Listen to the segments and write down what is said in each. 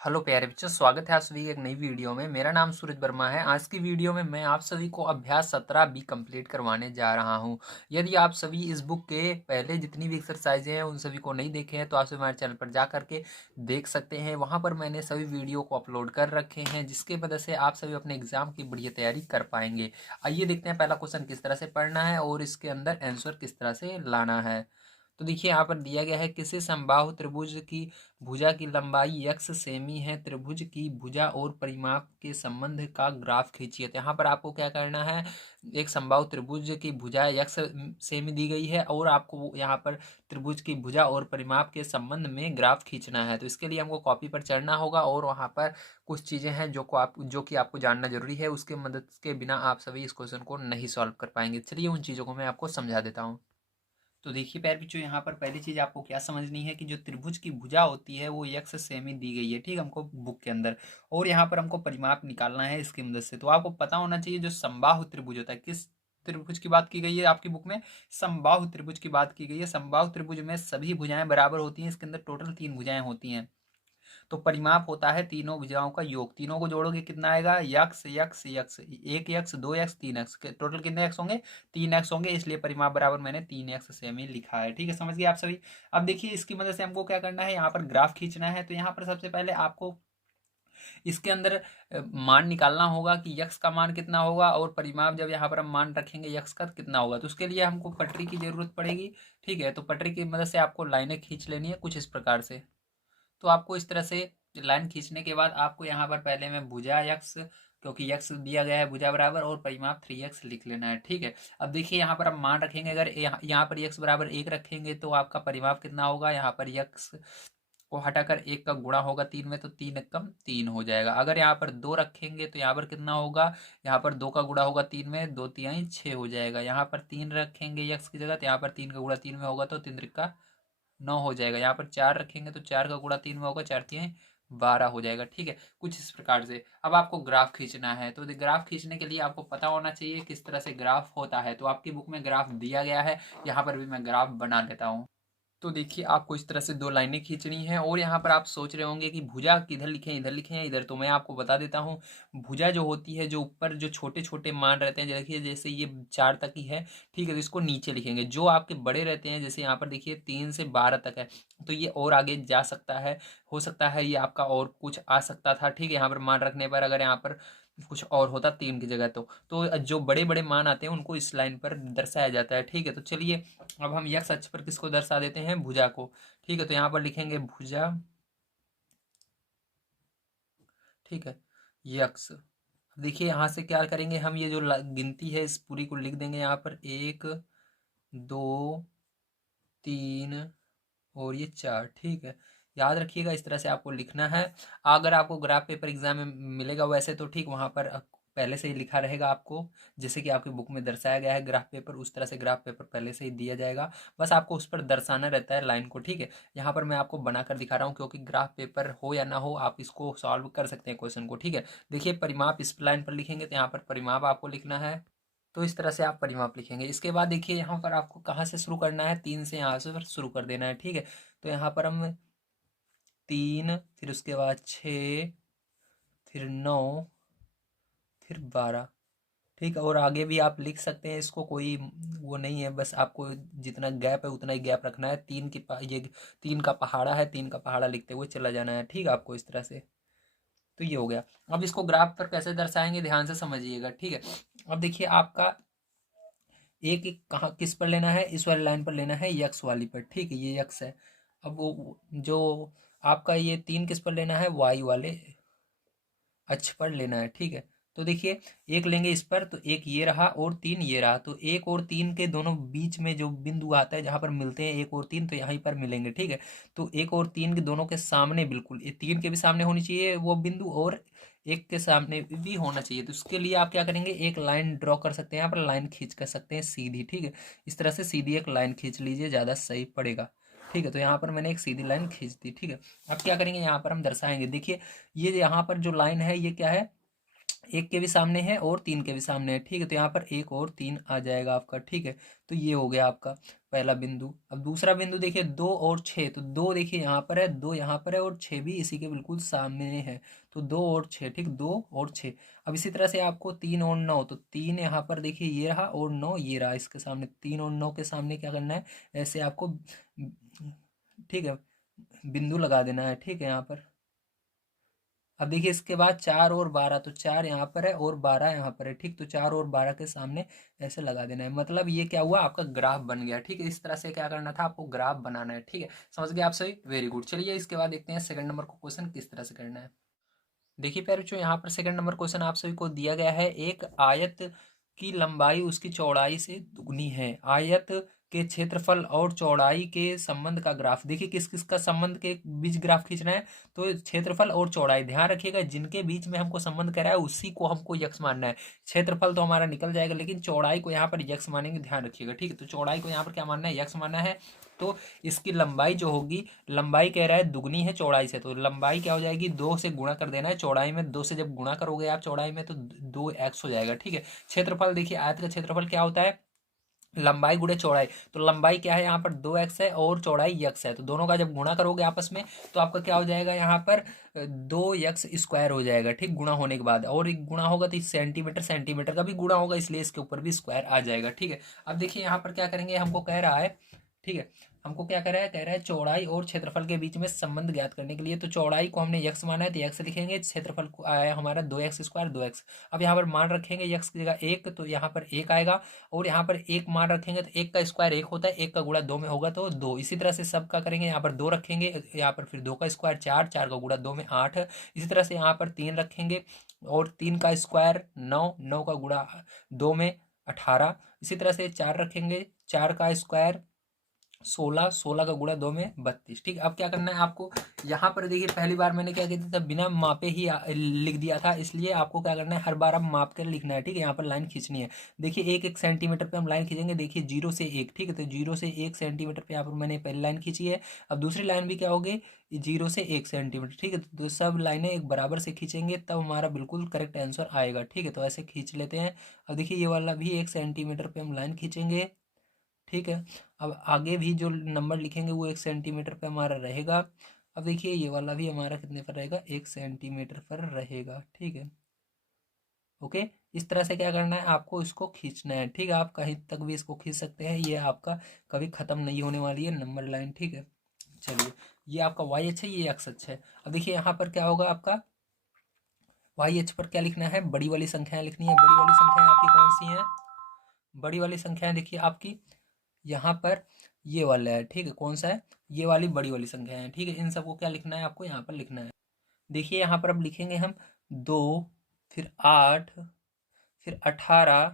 Hello प्यारे बच्चों, स्वागत है आप सभी के एक नई वीडियो में। मेरा नाम सूरज वर्मा है। आज की वीडियो में मैं आप सभी को अभ्यास 17 बी कंप्लीट करवाने जा रहा हूं। यदि आप सभी इस बुक के पहले जितनी भी एक्सरसाइजें हैं उन सभी को नहीं देखे हैं तो आप सभी हमारे चैनल पर जा करके देख सकते हैं। वहां पर मैंने सभी वीडियो को अपलोड कर रखे हैं, जिसके वजह से आप सभी अपने एग्जाम की बढ़िया तैयारी कर पाएंगे। आइए देखते हैं पहला क्वेश्चन किस तरह से पढ़ना है और इसके अंदर आंसर किस तरह से लाना है। तो देखिए यहाँ पर दिया गया है, किसी समबाहु त्रिभुज की भुजा की लंबाई यक्स सेमी है, त्रिभुज की भुजा और परिमाप के संबंध का ग्राफ खींचिए। तो यहाँ पर आपको क्या करना है, एक समबाहु त्रिभुज की भुजा यक्स सेमी दी गई है और आपको यहाँ पर त्रिभुज की भुजा और परिमाप के संबंध में ग्राफ खींचना है। तो इसके लिए हमको कॉपी पर चढ़ना होगा और वहाँ पर कुछ चीज़ें हैं जो कि आपको जानना जरूरी है। उसके मदद के बिना आप सभी इस क्वेश्चन को नहीं सॉल्व कर पाएंगे। चलिए उन चीज़ों को मैं आपको समझा देता हूँ। तो देखिए प्यारे बच्चों, यहाँ पर पहली चीज आपको क्या समझनी है कि जो त्रिभुज की भुजा होती है वो यक्स सेमी दी गई है, ठीक, हमको बुक के अंदर। और यहाँ पर हमको परिमाप निकालना है इसकी मदद से। तो आपको पता होना चाहिए जो समबाहु त्रिभुज होता है, किस त्रिभुज की बात की गई है आपकी बुक में, समबाहु त्रिभुज की बात की गई है। समबाहु त्रिभुज में सभी भुजाएं बराबर होती हैं। इसके अंदर टोटल 3 भुजाएं होती हैं। तो परिमाप होता है तीनों भुजाओं का योग। तीनों को जोड़ोगे कितना आएगा, यक्स यक्स यक्स, एक यक्स, दो यक्स, तीन यक्स, टोटल कितने एक्स होंगे, 3 एक्स होंगे। इसलिए परिमाप बराबर मैंने 3 एक्स सेमी लिखा है। ठीक है, समझ गए आप सभी। अब देखिए इसकी मदद से हमको क्या करना है, यहाँ पर ग्राफ खींचना है। तो यहाँ पर सबसे पहले आपको इसके अंदर मान निकालना होगा कि यक्स का मान कितना होगा और परिमाप जब यहाँ पर हम मान रखेंगे यक्स का कितना होगा। तो उसके लिए हमको पटरी की जरूरत पड़ेगी। ठीक है, तो पटरी की मदद से आपको लाइनें खींच लेनी है कुछ इस प्रकार से। तो आपको इस तरह से लाइन खींचने के बाद आपको यहाँ पर पहले में भुजा यक्स, क्योंकि यक्स दिया गया है भुजा बराबर, और परिमाप 3x लिख लेना है। ठीक है, अब देखिए यहाँ पर हम मान रखेंगे, अगर यहाँ पर यक्स बराबर 1 रखेंगे तो आपका परिमाप कितना होगा, यहाँ पर यक्स को हटाकर 1 का गुणा होगा 3 में, तो 3 एकम 3 हो जाएगा। अगर यहाँ पर 2 रखेंगे तो यहाँ पर कितना होगा, यहाँ पर 2 का गुणा होगा 3 में, 2 तिहाई 6 हो जाएगा। यहाँ पर 3 रखेंगे यक्स की जगह तो यहाँ पर 3 का गुणा 3 में होगा तो 3 त्रिका 9 हो जाएगा। यहाँ पर 4 रखेंगे तो 4 का गुणा 3 में होगा, 4 तिहाई 12 हो जाएगा। ठीक है, कुछ इस प्रकार से। अब आपको ग्राफ खींचना है। तो ग्राफ खींचने के लिए आपको पता होना चाहिए किस तरह से ग्राफ होता है। तो आपकी बुक में ग्राफ दिया गया है, यहाँ पर भी मैं ग्राफ बना लेता हूँ। तो देखिए आपको इस तरह से 2 लाइनें खींचनी है। और यहाँ पर आप सोच रहे होंगे कि भुजा किधर लिखें, इधर लिखें या इधर। तो मैं आपको बता देता हूँ, भुजा जो होती है, जो ऊपर जो छोटे छोटे मान रहते हैं, देखिए जैसे ये 4 तक ही है, ठीक है, तो इसको नीचे लिखेंगे। जो आपके बड़े रहते हैं, जैसे यहाँ पर देखिए 3 से 12 तक है, तो ये और आगे जा सकता है, हो सकता है ये आपका और कुछ आ सकता था। ठीक है, यहाँ पर मान रखने पर अगर यहाँ पर कुछ और होता 3 की जगह, तो जो बड़े बड़े मान आते हैं उनको इस लाइन पर दर्शाया जाता है। ठीक है, तो चलिए अब हम यक्स अक्ष पर किसको दर्शा देते हैं, भुजा को। ठीक है, तो यहाँ पर लिखेंगे भुजा, ठीक है, यक्स। अब देखिए यहाँ से क्या करेंगे हम, ये जो गिनती है इस पूरी को लिख देंगे यहाँ पर, 1 2 3 और ये 4। ठीक है, याद रखिएगा इस तरह से आपको लिखना है। अगर आपको ग्राफ पेपर एग्जाम में मिलेगा वैसे तो ठीक, वहाँ पर पहले से ही लिखा रहेगा आपको, जैसे कि आपकी बुक में दर्शाया गया है ग्राफ पेपर, उस तरह से ग्राफ पेपर पहले से ही दिया जाएगा। बस आपको उस पर दर्शाना रहता है लाइन को। ठीक है, यहाँ पर मैं आपको बनाकर दिखा रहा हूँ, क्योंकि ग्राफ पेपर हो या ना हो आप इसको सॉल्व कर सकते हैं क्वेश्चन को। ठीक है, देखिए परिमाप इस लाइन पर लिखेंगे तो यहाँ पर परिमाप आपको लिखना है। तो इस तरह से आप परिमाप लिखेंगे। इसके बाद देखिए यहाँ पर आपको कहाँ से शुरू करना है, 3 से यहाँ से शुरू कर देना है। ठीक है, तो यहाँ पर हम 3, फिर उसके बाद 6, फिर 9, फिर 12। ठीक है, और आगे भी आप लिख सकते हैं इसको, कोई वो नहीं है, बस आपको जितना गैप है उतना ही गैप रखना है। ये 3 का पहाड़ा है, 3 का पहाड़ा लिखते हुए चला जाना है। ठीक है, आपको इस तरह से। तो ये हो गया। अब इसको ग्राफ पर कैसे दर्शाएंगे ध्यान से समझिएगा। ठीक है, अब देखिए आपका एक एक कहाँ किस पर लेना है, इस वाली लाइन पर लेना है, यक्स वाली पर। ठीक है, ये यक्स है। अब वो जो आपका ये 3 किस पर लेना है, वाई वाले अक्ष पर लेना है। ठीक है, तो देखिए एक लेंगे इस पर, तो एक ये रहा और 3 ये रहा, तो 1 और 3 के दोनों बीच में जो बिंदु आता है जहां पर मिलते हैं 1 और 3, तो यहीं पर मिलेंगे। ठीक है, तो 1 और 3 के दोनों के सामने, बिल्कुल ये 3 के भी सामने होनी चाहिए वो बिंदु, और 1 के सामने भी होना चाहिए। तो उसके लिए आप क्या करेंगे, एक लाइन ड्रॉ कर सकते हैं, यहाँ पर लाइन खींच कर सकते हैं सीधी। ठीक है, इस तरह से सीधी एक लाइन खींच लीजिए, ज़्यादा सही पड़ेगा। ठीक है, तो यहाँ पर मैंने एक सीधी लाइन खींच दी। ठीक है, अब क्या करेंगे, यहाँ पर हम दर्शाएंगे। देखिए ये यहाँ पर जो लाइन है ये क्या है, 1 के भी सामने है और 3 के भी सामने है। ठीक है, तो यहाँ पर 1 और 3 आ जाएगा आपका। ठीक है, तो ये हो गया आपका। पहला बिंदु। अब दूसरा बिंदु देखिए 2 और 6, तो 2 देखिए यहाँ पर है, 2 यहाँ पर है और 6 भी इसी के बिल्कुल सामने है। तो 2 और 6, ठीक, 2 और 6। अब इसी तरह से आपको 3 और 9, तो 3 यहाँ पर देखिए ये रहा और 9 ये रहा इसके सामने। 3 और 9 के सामने क्या करना है, ऐसे आपको, ठीक है, बिंदु लगा देना है, ठीक है यहाँ पर। अब देखिए इसके बाद 4 और 12, तो 4 यहाँ पर है और 12 यहाँ पर है, ठीक। तो 4 और 12 के सामने ऐसे लगा देना है। मतलब ये क्या हुआ, आपका ग्राफ बन गया, ठीक है। इस तरह से क्या करना था, आपको ग्राफ बनाना है, ठीक है। समझ गए आप सभी, वेरी गुड। चलिए इसके बाद देखते हैं सेकंड नंबर को क्वेश्चन किस तरह से करना है। देखिए प्यारे बच्चों, यहाँ पर सेकंड नंबर क्वेश्चन आप सभी को दिया गया है। एक आयत की लंबाई उसकी चौड़ाई से दुगनी है। आयत के क्षेत्रफल और चौड़ाई के संबंध का ग्राफ। देखिए किस किस का संबंध के बीच ग्राफ खींचना है, तो क्षेत्रफल और चौड़ाई। ध्यान रखिएगा, जिनके बीच में हमको संबंध करा है उसी को हमको यक्स मानना है। क्षेत्रफल तो हमारा निकल जाएगा, लेकिन चौड़ाई को यहाँ पर यक्स मानेंगे, ध्यान रखिएगा, ठीक है। तो चौड़ाई को यहाँ पर क्या मानना है, यक्स मानना है। तो इसकी लंबाई जो होगी, लंबाई कह रहा है दुगनी है चौड़ाई से, तो लंबाई क्या हो जाएगी, 2 से गुणा कर देना है चौड़ाई में। 2 से जब गुणा करोगे आप चौड़ाई में तो 2x हो जाएगा, ठीक है। क्षेत्रफल देखिए, आयत का क्षेत्रफल क्या होता है, लंबाई गुणे चौड़ाई। तो लंबाई क्या है यहाँ पर 2x है और चौड़ाई x है, तो दोनों का जब गुणा करोगे आपस में तो आपका क्या हो जाएगा यहाँ पर 2x² हो जाएगा, ठीक, गुणा होने के बाद। और एक गुणा होगा तो इस सेंटीमीटर, सेंटीमीटर का भी गुणा होगा, इसलिए इसके ऊपर भी स्क्वायर आ जाएगा, ठीक है। अब देखिए यहाँ पर क्या करेंगे, हमको कह रहा है, ठीक है, हमको क्या कह रहा है चौड़ाई और क्षेत्रफल के बीच में संबंध ज्ञात करने के लिए। तो चौड़ाई को हमने x माना है तो x लिखेंगे, क्षेत्रफल को आया हमारा 2x², 2x। अब यहाँ पर मान रखेंगे x की जगह 1, तो यहाँ पर 1 आएगा। और यहाँ पर 1 मान रखेंगे तो 1 का स्क्वायर 1 होता है, 1 का गुणा 2 में होगा तो 2। इसी तरह से सब का करेंगे, यहाँ पर 2 रखेंगे, यहाँ पर फिर 2 का स्क्वायर 4, 4 का गुणा 2 में 8। इसी तरह से यहाँ पर 3 रखेंगे और 3 का स्क्वायर 9, 9 का गुणा 2 में 18। इसी तरह से 4 रखेंगे, 4 का स्क्वायर 16, 16 का गुणा 2 में 32, ठीक। अब क्या करना है आपको, यहाँ पर देखिए पहली बार मैंने क्या किया था, बिना मापे ही लिख दिया था, इसलिए आपको क्या करना है, हर बार आप माप कर लिखना है, ठीक है। यहाँ पर लाइन खींचनी है। देखिए 1 1 सेंटीमीटर पे हम लाइन खींचेंगे, देखिए 0 से 1, ठीक है। तो 0 से 1 सेंटीमीटर पे यहाँ पर मैंने पहली लाइन खींची है। अब दूसरी लाइन भी क्या होगी, 0 से 1 सेंटीमीटर, ठीक है। तो सब लाइनें एक बराबर से खींचेंगे तब हमारा बिल्कुल करेक्ट आंसर आएगा, ठीक है। तो ऐसे खींच लेते हैं। अब देखिए ये वाला भी 1 सेंटीमीटर पे हम लाइन खींचेंगे, ठीक है। अब आगे भी जो नंबर लिखेंगे वो 1 सेंटीमीटर पे हमारा रहेगा। अब देखिए ये वाला भी हमारा कितने पर रहेगा, 1 सेंटीमीटर पर रहेगा, ठीक है। ओके, इस तरह से क्या करना है, आपको इसको खींचना है, ठीक है। आप कहीं तक भी इसको खींच सकते हैं, ये आपका कभी ख़त्म नहीं होने वाली है नंबर लाइन, ठीक है। चलिए, ये आपका वाई अक्ष है, ये एक्स अक्ष है। अब देखिए यहाँ पर क्या होगा, आपका वाई अक्ष पर क्या लिखना है, बड़ी वाली संख्याएं लिखनी है। बड़ी वाली संख्याएं आपकी कौन सी हैं, बड़ी वाली संख्याएं देखिए आपकी यहाँ पर ये वाला है, ठीक है। कौन सा है, ये वाली बड़ी वाली संख्या है, ठीक है। इन सबको क्या लिखना है, आपको यहाँ पर लिखना है। देखिए यहाँ पर अब लिखेंगे हम 2, फिर 8, फिर 18,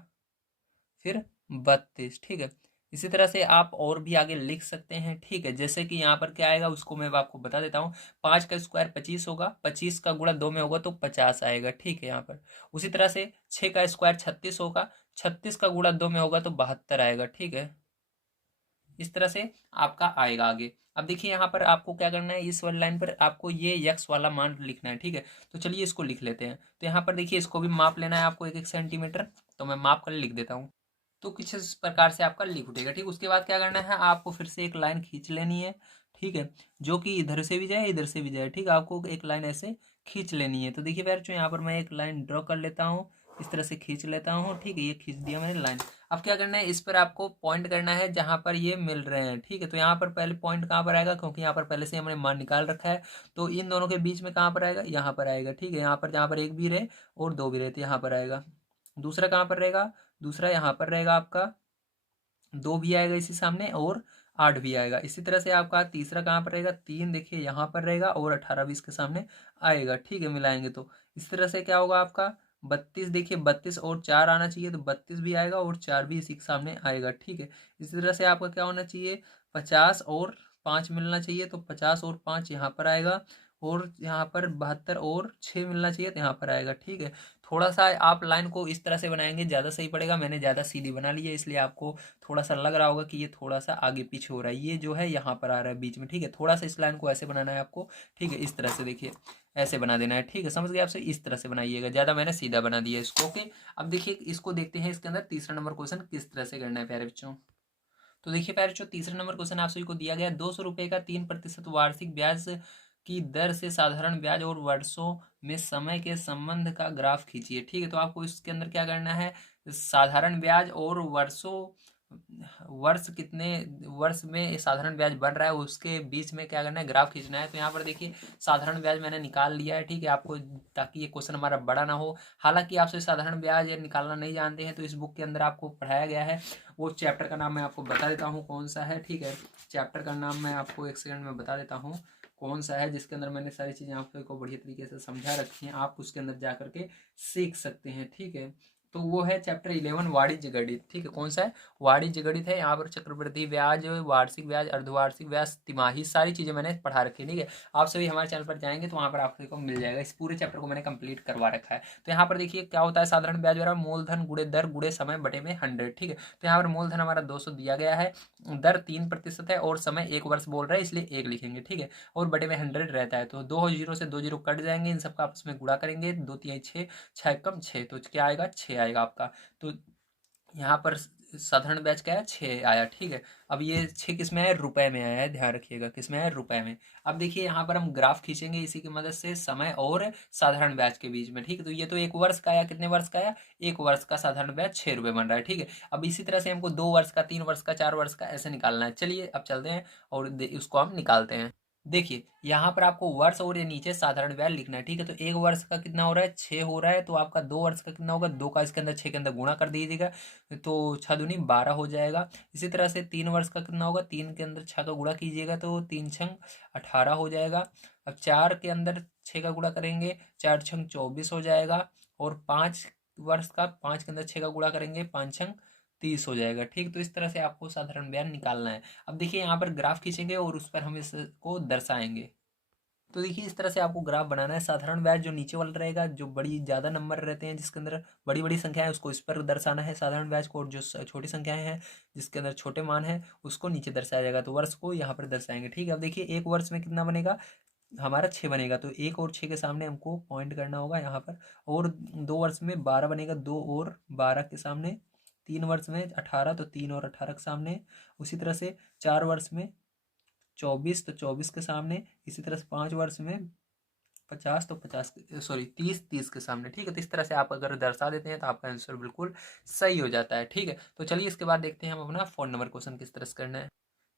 फिर 32, ठीक है। इसी तरह से आप और भी आगे लिख सकते हैं, ठीक है। जैसे कि यहाँ पर क्या आएगा उसको मैं आपको बता देता हूँ। 5 का स्क्वायर 25 होगा, 25 का गुणा 2 में होगा तो 50 आएगा, ठीक है यहाँ पर। उसी तरह से 6 का स्क्वायर 36 होगा, 36 का गुणा 2 में होगा तो 72 आएगा, ठीक है। इस तरह से आपका आएगा आगे। अब देखिए यहाँ पर आपको क्या करना है, इस वाली लाइन पर आपको ये यक्स वाला मान लिखना है, ठीक है। तो चलिए इसको लिख लेते हैं। तो यहाँ पर देखिए इसको भी माप लेना है आपको 1 1 सेंटीमीटर, तो मैं माप कर लिख देता हूँ। तो कुछ इस प्रकार से आपका लिख उठेगा, ठीक। उसके बाद क्या करना है, आपको फिर से एक लाइन खींच लेनी है, ठीक है, जो कि इधर से भी जाए इधर से भी जाए, ठीक है। आपको एक लाइन ऐसे खींच लेनी है। तो देखिए यार, जो यहाँ पर मैं एक लाइन ड्रॉ कर लेता हूँ, इस तरह से खींच लेता हूँ, ठीक है। ये खींच दिया मैंने लाइन। अब क्या करना है, इस पर आपको पॉइंट करना है जहां पर ये मिल रहे हैं, ठीक है। तो यहाँ पर पहले पॉइंट कहाँ पर आएगा, क्योंकि यहाँ पर पहले से हमने मान निकाल रखा है, तो इन दोनों के बीच में कहाँ पर आएगा, यहाँ पर आएगा, ठीक है। यहाँ पर जहाँ पर एक भी रहे और दो भी रहे तो यहाँ पर आएगा। दूसरा कहाँ पर रहेगा, दूसरा यहाँ पर रहेगा आपका, 2 भी आएगा इसी सामने और 8 भी आएगा। इसी तरह से आपका तीसरा कहाँ पर रहेगा, 3 देखिए यहाँ पर रहेगा और 18 भी इसके सामने आएगा, ठीक है। मिलाएंगे तो इस तरह से क्या होगा आपका 32, देखिए 32 और 4 आना चाहिए तो 32 भी आएगा और 4 भी इसी के सामने आएगा, ठीक है। इसी तरह से आपका क्या होना चाहिए, 50 और 5 मिलना चाहिए तो 50 और 5 यहाँ पर आएगा। और यहाँ पर 72 और 6 मिलना चाहिए तो यहाँ पर आएगा, ठीक है। थोड़ा सा आप लाइन को इस तरह से बनाएंगे ज़्यादा सही पड़ेगा। मैंने ज़्यादा सीधी बना ली है, इसलिए आपको थोड़ा सा लग रहा होगा कि ये थोड़ा सा आगे पीछे हो रहा है, ये जो है यहाँ पर आ रहा है बीच में, ठीक है। थोड़ा सा इस लाइन को ऐसे बनाना है आपको, ठीक है। इस तरह से देखिए ऐसे बना देना है, ठीक है। समझ गए आपसे, इस तरह से बनाइएगा, ज़्यादा मैंने सीधा बना दिया इसको, ओके। अब देखिए इसको देखते हैं, इसके अंदर तीसरा नंबर क्वेश्चन किस तरह से करना है प्यारे बच्चों। तो देखिए पहले जो तीसरा नंबर क्वेश्चन आप सभी को दिया गया है, 200 रुपये का 3% वार्षिक ब्याज की दर से साधारण ब्याज और वर्षों में समय के संबंध का ग्राफ खींचिए। ठीक है, तो आपको इसके अंदर क्या करना है, साधारण ब्याज और वर्ष कितने वर्ष में साधारण ब्याज बढ़ रहा है उसके बीच में क्या करना है, ग्राफ खींचना है। तो यहाँ पर देखिए साधारण ब्याज मैंने निकाल लिया है। ठीक है, आपको ताकि ये क्वेश्चन हमारा बड़ा ना हो। हालांकि आपसे साधारण ब्याज निकालना नहीं जानते हैं तो इस बुक के अंदर आपको पढ़ाया गया है। वो चैप्टर का नाम मैं आपको बता देता हूँ कौन सा है। ठीक है, चैप्टर का नाम मैं आपको एक सेकंड में बता देता हूँ कौन सा है, जिसके अंदर मैंने सारी चीज़ें आपको बढ़िया तरीके से समझा रखी हैं। आप उसके अंदर जा करके सीख सकते हैं। ठीक है, तो वो है चैप्टर 11 वाणिज्य गणित। ठीक है, कौन सा है, वाणिज्य गणित है। यहाँ पर चक्रवृद्धि ब्याज, वार्षिक ब्याज, अर्धवार्षिक ब्याज, तिमाही, सारी चीज़ें मैंने पढ़ा रखी है। ठीक है, आप सभी हमारे चैनल पर जाएंगे तो वहाँ पर आपको मिल जाएगा। इस पूरे चैप्टर को मैंने कंप्लीट करवा रखा है। तो यहाँ पर देखिए क्या होता है, साधारण ब्याज बराबर मूलधन गुणे दर गुणे समय बटे में 100। ठीक है, तो यहाँ पर मूलधन हमारा 200 दिया गया है, दर 3% है और समय 1 वर्ष बोल रहा है इसलिए 1 लिखेंगे। ठीक है, और बटे में 100 रहता है तो 2 जीरो से 2 जीरो कट जाएंगे, इन सबका आपस में गुणा करेंगे, 2 तिहाई 6, 6 कम 6, तो क्या आएगा, 6 आएगा आपका। तो यहाँ पर साधारण ब्याज क्या है, 6 आया। ठीक है, अब ये 6 किस में है, रुपए में आया है, ध्यान रखिएगा किस में है, रुपए में। अब देखिए यहाँ पर हम ग्राफ खींचेंगे इसी की मदद से समय और साधारण ब्याज के बीच में। ठीक है, तो ये तो 1 वर्ष का आया, कितने वर्ष का आया, 1 वर्ष का साधारण ब्याज 6 रुपये बन रहा है। ठीक है, अब इसी तरह से हमको 2 वर्ष का, 3 वर्ष का, 4 वर्ष का ऐसे निकालना है। चलिए अब चलते हैं और उसको हम निकालते हैं। देखिए यहाँ पर आपको वर्ष और ये नीचे साधारण ब्याज लिखना है। ठीक है, तो 1 वर्ष का कितना हो रहा है, 6 हो रहा है, तो आपका 2 वर्ष का कितना होगा, 2 का इसके अंदर 6 के अंदर गुणा कर दीजिएगा तो 6 दूनी 12 हो जाएगा। इसी तरह से 3 वर्ष का कितना होगा, 3 के अंदर 6 का गुणा कीजिएगा तो 3 छंग 18 हो जाएगा। अब 4 के अंदर 6 का गुणा करेंगे, 4 छंग 24 हो जाएगा। और 5 वर्ष का 5 के अंदर 6 का गुणा करेंगे, 5 छंग 30 हो जाएगा। ठीक, तो इस तरह से आपको साधारण ब्याज निकालना है। अब देखिए यहाँ पर ग्राफ खींचेंगे और उस पर हम इसको दर्शाएंगे। तो देखिए इस तरह से आपको ग्राफ बनाना है। साधारण ब्याज जो नीचे वाला रहेगा, जो बड़ी ज़्यादा नंबर रहते हैं जिसके अंदर बड़ी बड़ी संख्याएं, उसको इस पर दर्शाना है साधारण ब्याज को, और जो छोटी संख्याएं हैं जिसके अंदर छोटे मान है उसको नीचे दर्शाया जाएगा। तो वर्ष को यहाँ पर दर्शाएंगे। ठीक है, अब देखिए 1 वर्ष में कितना बनेगा, हमारा 6 बनेगा, तो 1 और 6 के सामने हमको पॉइंट करना होगा यहाँ पर। और 2 वर्ष में 12 बनेगा, 2 और 12 के सामने। 3 वर्ष में 18, तो 3 और 18 के सामने। उसी तरह से 4 वर्ष में 24, तो 24 के सामने। इसी तरह से 5 वर्ष में 50, तो 50 सॉरी 30 के सामने। ठीक है, तो इस तरह से आप अगर दर्शा देते हैं तो आपका आंसर बिल्कुल सही हो जाता है। ठीक है, तो चलिए इसके बाद देखते हैं हम अपना 4 नंबर क्वेश्चन किस तरह से करना है।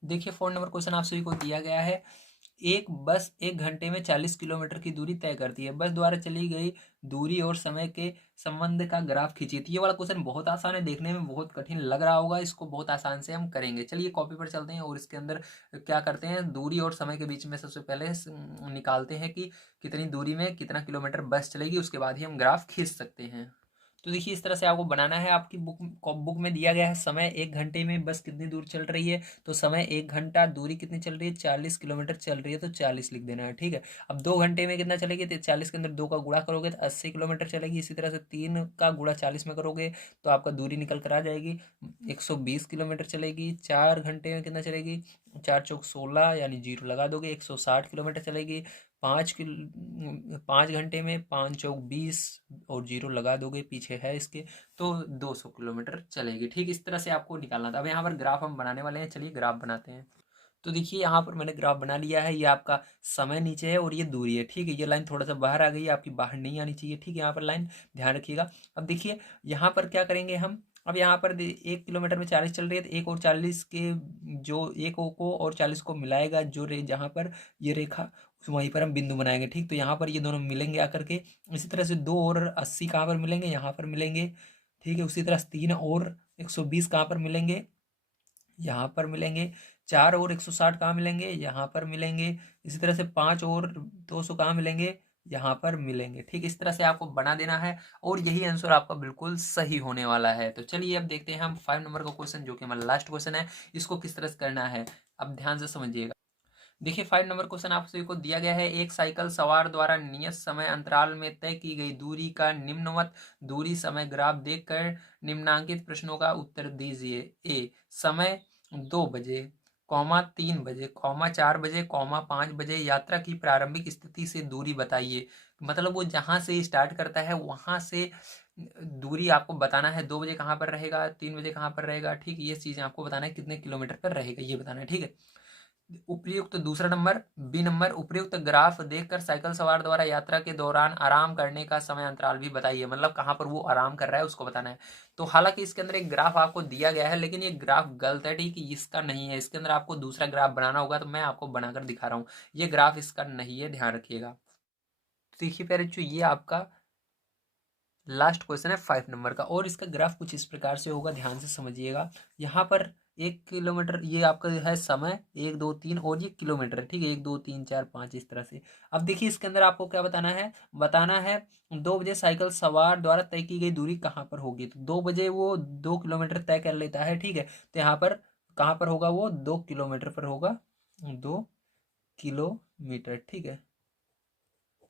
देखिए 4 नंबर क्वेश्चन आप सभी को दिया गया है, एक बस 1 घंटे में 40 किलोमीटर की दूरी तय करती है। बस द्वारा चली गई दूरी और समय के संबंध का ग्राफ खींचिए। तो ये वाला क्वेश्चन बहुत आसान है, देखने में बहुत कठिन लग रहा होगा, इसको बहुत आसान से हम करेंगे। चलिए कॉपी पर चलते हैं और इसके अंदर क्या करते हैं, दूरी और समय के बीच में सबसे पहले निकालते हैं कि कितनी दूरी में कितना किलोमीटर बस चलेगी, उसके बाद ही हम ग्राफ खींच सकते हैं। तो देखिए इस तरह से आपको बनाना है। आपकी बुक में दिया गया है समय 1 घंटे में बस कितनी दूर चल रही है, तो समय 1 घंटा, दूरी कितनी चल रही है, 40 किलोमीटर चल रही है, तो 40 लिख देना है। ठीक है, अब 2 घंटे में कितना चलेगी, तो 40 के अंदर 2 का गुणा करोगे तो 80 किलोमीटर चलेगी। इसी तरह से 3 का गुणा 40 में करोगे तो आपका दूरी निकल कर आ जाएगी, 120 किलोमीटर चलेगी। 4 घंटे में कितना चलेगी, 4 चौक 16 यानी जीरो लगा दोगे, 160 किलोमीटर चलेगी। 5 घंटे में 5 चौक 20 और जीरो लगा दोगे, पीछे है इसके, तो 200 किलोमीटर चलेगी। ठीक, इस तरह से आपको निकालना था। अब यहाँ पर ग्राफ हम बनाने वाले हैं, चलिए ग्राफ बनाते हैं। तो देखिए यहाँ पर मैंने ग्राफ बना लिया है। ये आपका समय नीचे है और ये दूरी है। ठीक है, ये लाइन थोड़ा सा बाहर आ गई है, आपकी बाहर नहीं आनी चाहिए। ठीक है, यहाँ पर लाइन ध्यान रखिएगा। अब देखिए यहाँ पर क्या करेंगे हम, अब यहाँ पर 1 किलोमीटर में 40 चल रही है, तो 1 और 40 के, जो 1 को और 40 को मिलाएगा जो जहाँ पर ये रेखा, वहीं पर हम बिंदु बनाएंगे। ठीक, तो यहाँ पर ये दोनों मिलेंगे आकर के। इसी तरह से 2 और 80 कहाँ पर मिलेंगे, यहाँ पर मिलेंगे। ठीक है, उसी तरह से 3 और 120 कहाँ पर मिलेंगे, यहाँ पर मिलेंगे। 4 और 160 कहाँ मिलेंगे, यहाँ पर मिलेंगे। इसी तरह से 5 और 200 कहाँ मिलेंगे, यहाँ पर मिलेंगे। ठीक, इस तरह से आपको बना देना है और यही आंसर आपका बिल्कुल सही होने वाला है। तो चलिए अब देखते हैं हम 5 नंबर का क्वेश्चन, जो कि हमारा लास्ट क्वेश्चन है, इसको किस तरह से करना है। अब ध्यान से समझिएगा। देखिए 5 नंबर क्वेश्चन आप सभी को दिया गया है, एक साइकिल सवार द्वारा नियत समय अंतराल में तय की गई दूरी का निम्नवत दूरी समय ग्राफ देखकर निम्नांकित प्रश्नों का उत्तर दीजिए। ए, समय 2 बजे, कॉमा 3 बजे, कॉमा 4 बजे, कॉमा 5 बजे यात्रा की प्रारंभिक स्थिति से दूरी बताइए। मतलब वो जहाँ से स्टार्ट करता है वहाँ से दूरी आपको बताना है। 2 बजे कहाँ पर रहेगा, 3 बजे कहाँ पर रहेगा, ठीक है, ये चीज़ें आपको बताना है, कितने किलोमीटर पर रहेगा ये बताना है, ठीक है। उपयुक्त दूसरा नंबर, बी नंबर, उपयुक्त ग्राफ देखकर साइकिल सवार द्वारा यात्रा के दौरान आराम करने का समय अंतराल भी बताइए। मतलब कहाँ पर वो आराम कर रहा है उसको बताना है। तो हालांकि इसके अंदर एक ग्राफ आपको दिया गया है, लेकिन ये ग्राफ गलत है, ठीक है, इसका नहीं है। इसके अंदर आपको दूसरा ग्राफ बनाना होगा, तो मैं आपको बनाकर दिखा रहा हूँ। ये ग्राफ इसका नहीं है, ध्यान रखिएगा। देखिए प्यारे बच्चों, ये आपका लास्ट क्वेश्चन है 5 नंबर का, और इसका ग्राफ कुछ इस प्रकार से होगा, ध्यान से समझिएगा। यहाँ पर 1 किलोमीटर ये आपका है समय, 1 2 3, और ये किलोमीटर है, ठीक है, 1 2 3 4 5 इस तरह से। अब देखिए इसके अंदर आपको क्या बताना है 2 बजे साइकिल सवार द्वारा तय की गई दूरी कहाँ पर होगी। तो 2 बजे वो 2 किलोमीटर तय कर लेता है, ठीक है। तो यहाँ पर कहाँ पर होगा, वो 2 किलोमीटर पर होगा, 2 किलोमीटर, ठीक है।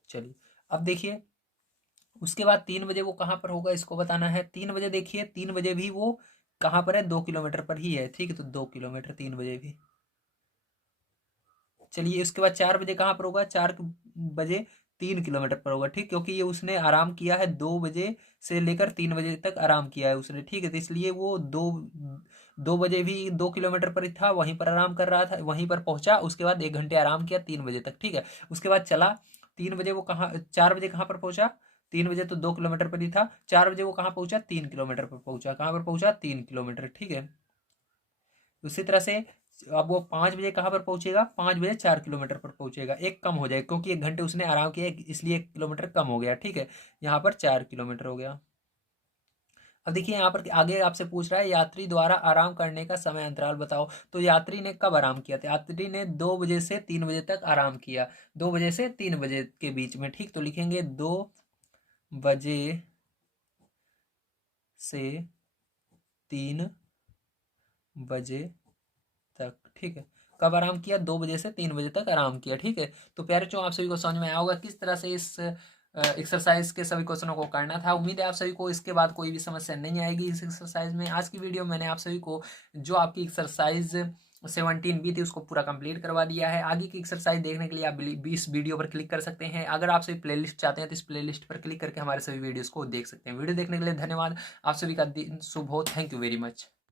चलिए अब देखिए उसके बाद 3 बजे वो कहाँ पर होगा, इसको बताना है। 3 बजे देखिए, 3 बजे भी वो कहाँ पर है, 2 किलोमीटर पर ही है, ठीक है। तो 2 किलोमीटर 3 बजे भी। चलिए इसके बाद 4 बजे कहाँ पर होगा, 4 बजे 3 किलोमीटर पर होगा, ठीक, क्योंकि ये उसने आराम किया है 2 बजे से लेकर 3 बजे तक आराम किया है उसने, ठीक है। तो इसलिए वो 2 बजे भी 2 किलोमीटर पर ही था, वहीं पर आराम कर रहा था, वहीं पर पहुंचा, उसके बाद 1 घंटे आराम किया 3 बजे तक, ठीक है। उसके बाद चला 3 बजे वो कहाँ, 4 बजे कहाँ पर पहुंचा, 3 बजे तो 2 किलोमीटर पर ही था, 4 बजे वो कहाँ पहुंचा, 3 किलोमीटर पर पहुंचा, कहाँ पर पहुंचा, 3 किलोमीटर, ठीक है। उसी तरह से अब वो 5 बजे कहाँ पर पहुंचेगा, 5 बजे 4 किलोमीटर पर पहुंचेगा, एक कम हो जाएगा क्योंकि 1 घंटे उसने आराम किया, इसलिए 1 किलोमीटर कम हो गया, ठीक है। यहाँ पर 4 किलोमीटर हो गया। अब देखिए यहाँ पर आगे आपसे पूछ रहा है यात्री द्वारा आराम करने का समय अंतराल बताओ। तो यात्री ने कब आराम किया था, यात्री ने 2 बजे से 3 बजे तक आराम किया, 2 बजे से 3 बजे के बीच में, ठीक। तो लिखेंगे 2 बजे से 3 बजे तक, ठीक है। कब आराम किया, 2 बजे से 3 बजे तक आराम किया, ठीक है। तो प्यारे बच्चों आप सभी को समझ में आया होगा किस तरह से इस एक्सरसाइज के सभी क्वेश्चनों को करना था। उम्मीद है आप सभी को इसके बाद कोई भी समस्या नहीं आएगी इस एक्सरसाइज में। आज की वीडियो में मैंने आप सभी को जो आपकी एक्सरसाइज 17 बी थी उसको पूरा कंप्लीट करवा दिया है। आगे की एक्सरसाइज देखने के लिए आप इस वीडियो पर क्लिक कर सकते हैं। अगर आप सभी प्लेलिस्ट चाहते हैं तो इस प्लेलिस्ट पर क्लिक करके हमारे सभी वीडियोस को देख सकते हैं। वीडियो देखने के लिए धन्यवाद। आप सभी का दिन शुभ हो। Thank you very much.